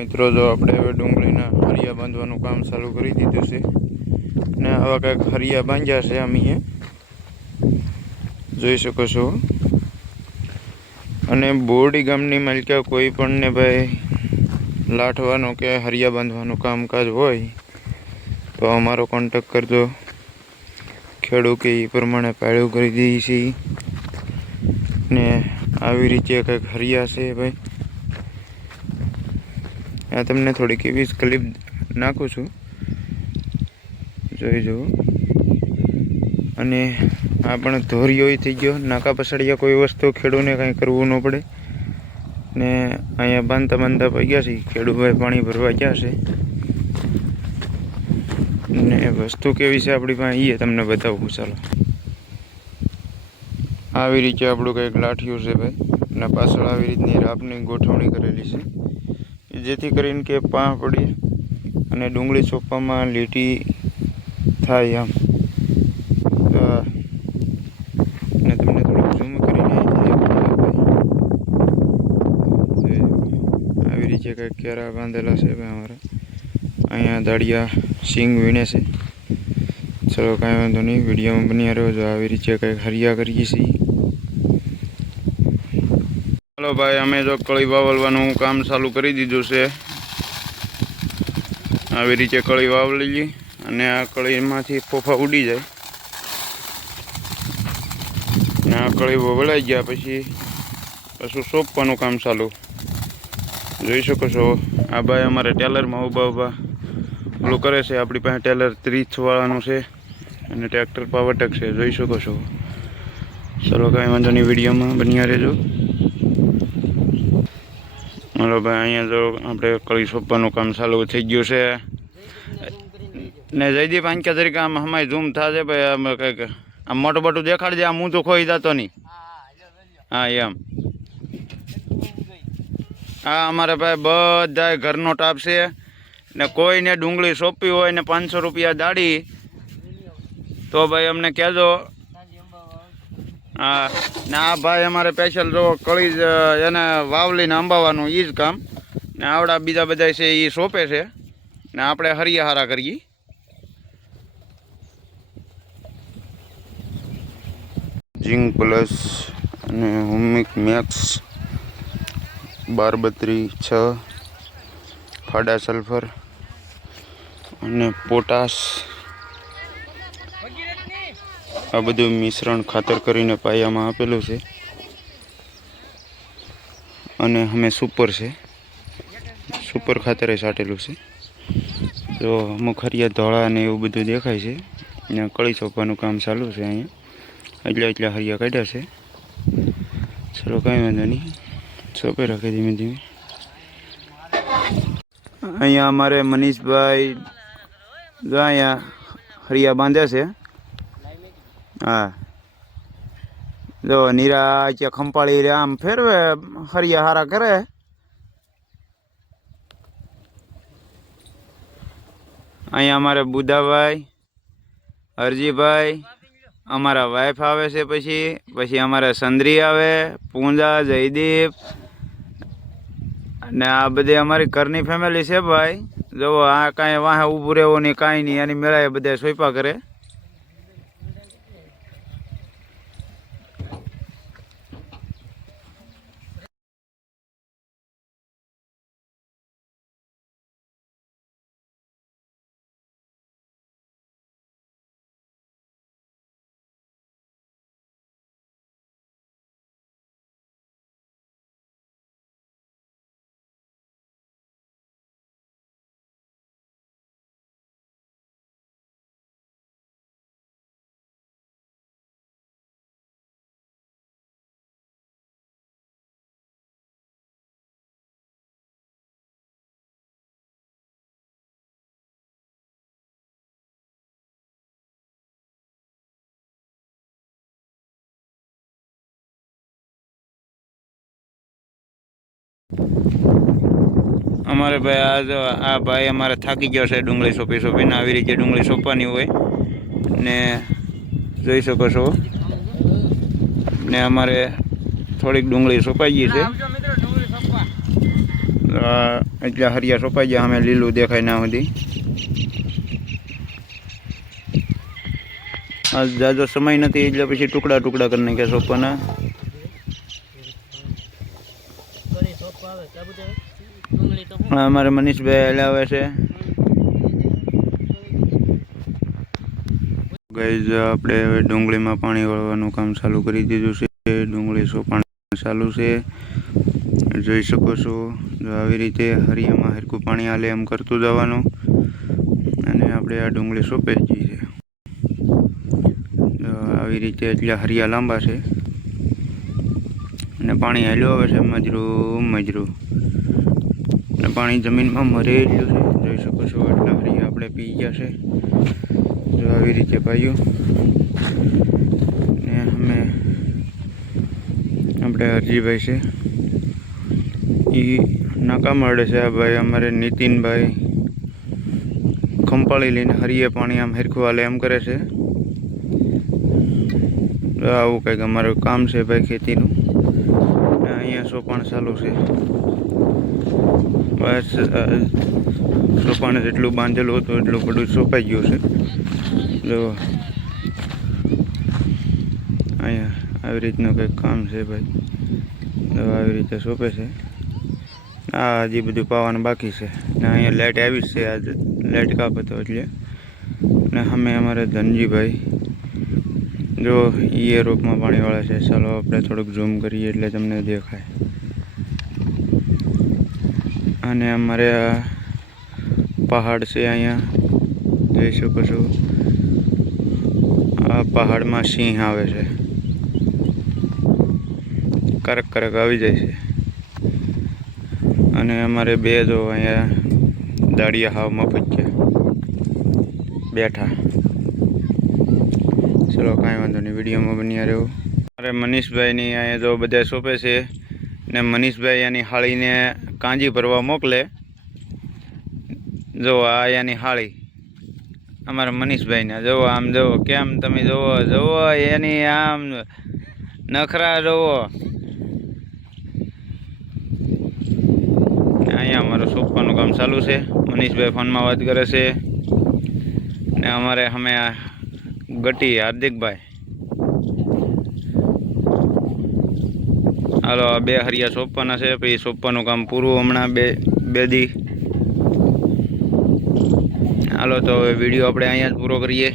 મિત્રો જો આપણે હવે ડુંગળીના હરિયા બાંધવાનું કામ ચાલુ કરી દીધું છે ને આવા કંઈક હરિયા બાંધ્યા છે અમે જોઈ શકો છો। અને બોરડી ગામની માલિકા કોઈ પણ ને ભાઈ લાઠવાનું કે હરિયા બાંધવાનું કામકાજ હોય તો અમારો કોન્ટેક્ટ કરજો। ખેડૂત કે એ પ્રમાણે પાળ્યું કરી દઈએ છીએ ને આવી રીતે કંઈક હરિયા છે ભાઈ। આ તમને થોડીક એવી ક્લિપ નાખું છું, જોઈ જુઓ। અને આ પણ ધોરિયો થઈ ગયો, નાકા પછાડિયા કોઈ વસ્તુ ખેડૂને કાંઈ કરવું ન પડે ને અહીંયા બાંધતા બાંધતા પડી ગયા છે ખેડૂતભાઈ પાણી ભરવા ગયા છે ને વસ્તુ કેવી છે આપણી પાસે એ તમને બતાવું ચાલો। આવી રીતે આપણું કંઈક લાઠિયું છે ભાઈ ને પાછળ આવી રીતની રાપની ગોઠવણી કરેલી છે જેથી કરીને કે પાં પડી અને ડુંગળી સોંપવામાં લીટી થાય એમ। અને તમને થોડુંક ઝૂમ કરીને આવી રીતે કંઈક કેરા બાંધેલા છે ભાઈ અમારા। અહીંયા દાળિયા સિંગ વીણે છે। ચલો કાંઈ વાંધો નહીં, વિડીયોમાં બન્યા રહ્યો। જો આવી રીતે કંઈક હરિયા કરીએ છીએ। ચાલો ભાઈ, અમે જો કળી વાવલવાનું કામ ચાલુ કરી દીધું છે। આવી રીતે કળી વાવલી અને આ કળીમાંથી ફોફા ઉડી જાય ને આ કળી વવળાઈ ગયા પછી પાછું સોંપવાનું કામ ચાલુ જોઈ શકો છો। આ ભાઈ અમારે ટેલરમાં ઊભા ઓલું કરે છે। આપણી પાસે ટેલર 30 વાળાનું છે અને ટ્રેક્ટર પાવરટેક છે, જોઈ શકો છો। ચલો કાંઈ વાંધો નહીં, વિડીયોમાં બન્યા રહેજો। હાલો ભાઈ, અહીંયા જો આપણે કળી સોંપવાનું કામ ચાલુ થઈ ગયું છે ને જયદીપ આંકા તરીકે આમ હમાય ઝૂમ થશે ભાઈ। આમ કંઈક આમ મોટું મોટું દેખાડજે, આમ હું તો ખોઈ જતો નહીં। હા એમ, હા અમારે ભાઈ બધા ઘરનો ટાપ છે ને કોઈને ડુંગળી સોંપી હોય ને 500 રૂપિયા દાડી તો ભાઈ અમને કહેજો। હા ને આ ભાઈ અમારે સ્પેશિયલ જો કળી એને વાવલીને અંબાવાનું એ જ કામ ને આવડા બીજા બધા છે એ સોંપે છે ને આપણે હરિયા હારા કરીએ। ઝિંક પ્લસ અને હુમિક મેક્સ 12-32-6 ફાડા સલ્ફર અને પોટાશ આ બધું મિશ્રણ ખાતર કરીને પાયામાં આપેલું છે। અને અમે સુપર છે, સુપર ખાતરે છાંટેલું છે। તો અમુક હરિયા ધોળા ને એવું બધું દેખાય છે। અહીંયા કળી સોંપવાનું કામ ચાલુ છે। અહીંયા એટલા હરિયા કાઢ્યા છે। ચલો કાંઈ વાંધો નહીં, સોંપે રાખે ધીમે ધીમે। અહીંયા અમારે મનીષભાઈ જો અહીંયા હરિયા બાંધ્યા છે। હા જો નીરા ત્યાં ખંપાળી રે આમ ફેરવે હરિયા હારા કરે। અહીંયા અમારે બુધાભાઈ, હરજીભાઈ, અમારા વાઈફ આવે છે, પછી અમારા સંદ્રી આવે, પૂંજા, જયદીપ અને આ બધી અમારી ઘરની ફેમિલી છે ભાઈ। જો આ કાંઈ વાહે ઊભું રહેવું નહીં, કાંઈ નહીં, એની મેળાએ બધા સોંપા કરે। અમારે ભાઈ આ ભાઈ અમારે થાકી ગયો છે ડુંગળી સોંપી સોંપીને। આવી રીતે ડુંગળી સોંપવાની હોય ને જોઈ શકો છો ને અમારે થોડીક ડુંગળી સોંપાઈ ગઈ છે એટલા હરિયા સોંપાઈ ગયા, અમે લીલું દેખાય ના સુધી. આ જાજો સમય નથી એટલે પછી ટુકડા ટુકડા કરી નાખ્યા સોંપવાના. અમારે મનીષભાઈ હલાવે છે. ગાઈઝ આપણે હવે ડુંગળીમાં પાણી વાળવાનું કામ ચાલુ કરી દીધું છે. ડુંગળી સોંપવાનું ચાલુ છે, જોઈ શકો છો. જો આવી રીતે હરિયામાં હરખું પાણી હાલે એમ કરતું જવાનું. અને આપણે આ ડુંગળી સોંપાઈ ગઈ છે. આવી રીતે એટલા હરિયા લાંબા છે અને પાણી હાલ્યો આવે છે મજરું મજરું, અને પાણી જમીનમાં મરેલું છે. જોઈ શકો છો એટલા હરિયા આપણે પી ગયા છે. જો આવી રીતે ભાઈઓ ને અમે આપણે હરજીભાઈ છે એ નાકા મળે છે. આ ભાઈ અમારે નીતિનભાઈ ખંપાળી લઈને હરિયે પાણી આમ હરખું હાલે એમ કરે છે. આવું કંઈક અમારું કામ છે ભાઈ ખેતીનું. અહીંયા સોપાણ ચાલુ છે. બસ સોપાણ જેટલું બાંધેલું હતું એટલું બધું સોંપાઈ ગયું છે. જો અહીંયા આવી રીતનું કંઈક કામ છે ભાઈ. જો આવી રીતે સોંપે છે. આ હજી બધું પાવાનું બાકી છે. ને અહીંયા લાઇટ આવી જ છે, આજે લાઇટ કાપ હતો એટલે. ને અમે અમારે ધનજીભાઈ જો એ રોપમાં પાણીવાળા છે. ચાલો આપણે થોડુંક ઝૂમ કરીએ એટલે તમને દેખાય. અને અમારે આ પહાડ છે, અહીંયા જોઈ શકો છો. આ પહાડમાં સિંહ આવે છે, કરક કરક આવી જાય છે. અને અમારે બે જો અહીંયા દાડિયા હાવ મફત બેઠા. ચલો કાંઈ વાંધો નહીં, વિડીયોમાં બન્યા રહ્યો. મારે મનીષભાઈની અહીંયા જો બધા સોંપે છે ને મનીષભાઈ એની હાળીને કાંજી ભરવા મોકલે. જો આ એની હાળી અમારા મનીષભાઈને જુઓ, આમ જુઓ કેમ તમે જુઓ જુઓ એની આમ નખરા જુઓ. અહીંયા અમારું સોંપવાનું કામ ચાલુ છે. મનીષભાઈ ફોનમાં વાત કરે છે ને અમારે અમે ગટી હાર્દિકભાઈ. હાલો આ બે હરિયા સોંપવાના છે, પછી સોંપવાનું કામ પૂરું હમણાં બે દી. હાલો તો હવે વિડીયો આપણે અહીંયા જ પૂરો કરીએ.